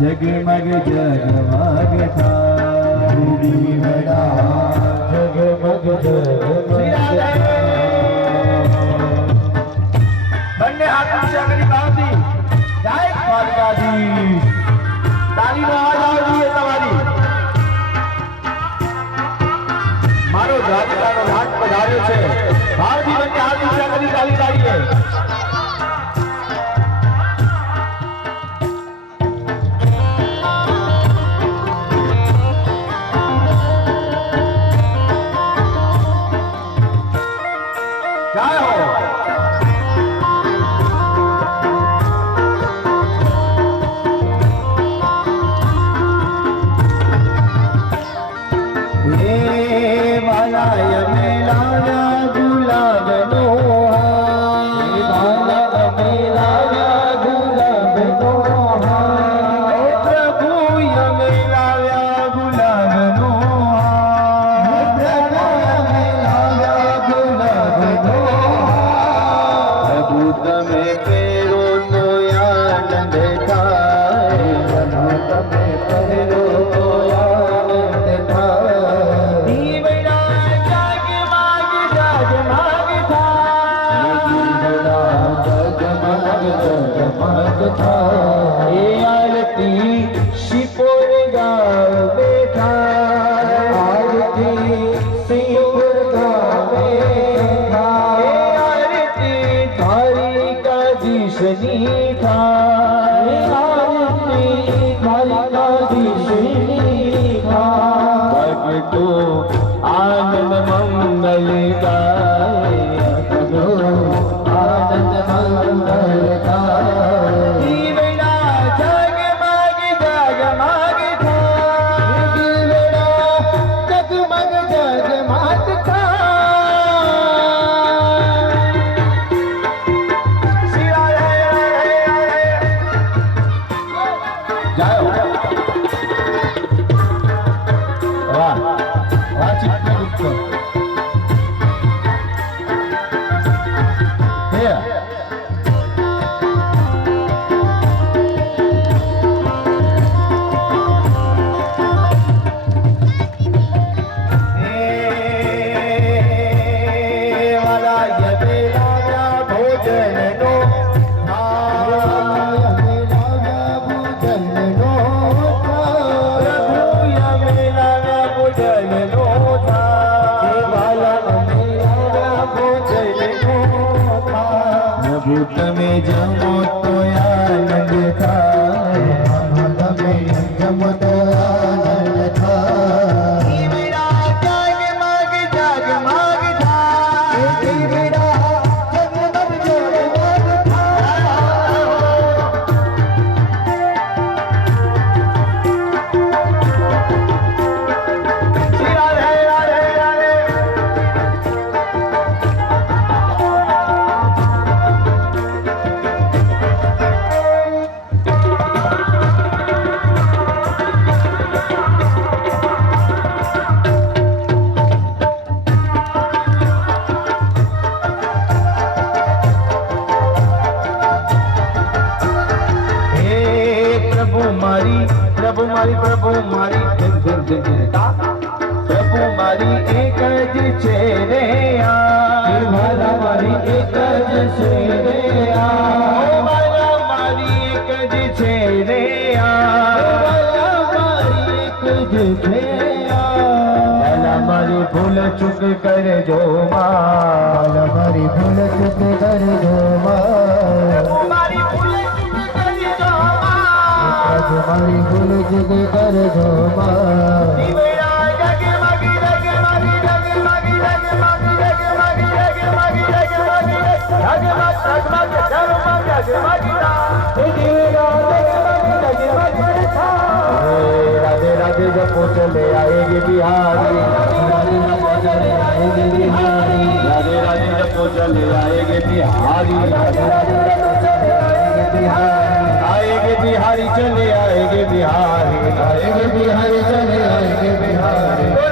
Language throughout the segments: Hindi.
જગમગ જગમગ થાય જગમગ બંને હાથ ઊંચા કરી ભાવતી જય દ્વારકાધીશ તાલીમાં Yeah. भूत में जाओ तो आनंद का दया। मारी भूल चुक कर जो मारी भूल चुक कर जो माँ। मारी भूल चुक कर जो मा। राधे राधे जपो चले आएगी बिहारी। राधे राधे जपो चले आएगे बिहारी। आएगे बिहारी चले आएगे बिहारी। आएगे बिहारी चले आएगे बिहारी।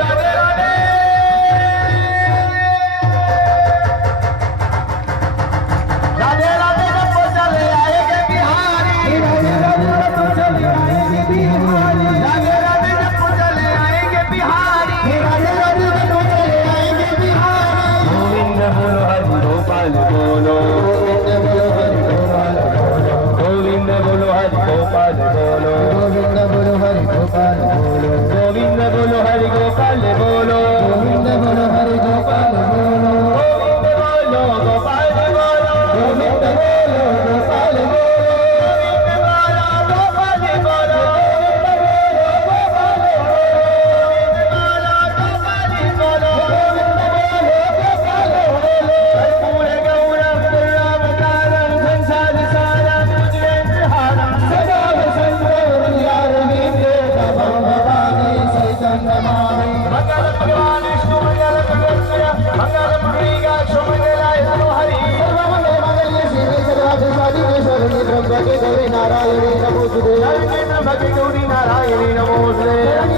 গোপাল বলো গোবিন্দ বলো হরি গোপাল বলো গোবিন্দ বলো হরি গোপাল বলো গোবিন্দ বলো হরি গোপাল বলো গোবিন্দ বলো গোপাল বলো গোবিন্দ বলো ಭಜ ಗೌರಿ ನಾರಾಯಣಿ ನಮೋಸ್ತುತೆ ಭಜ ಗೌರಿ ನಾರಾಯಣಿ ನಮೋಸ್ತುತೆ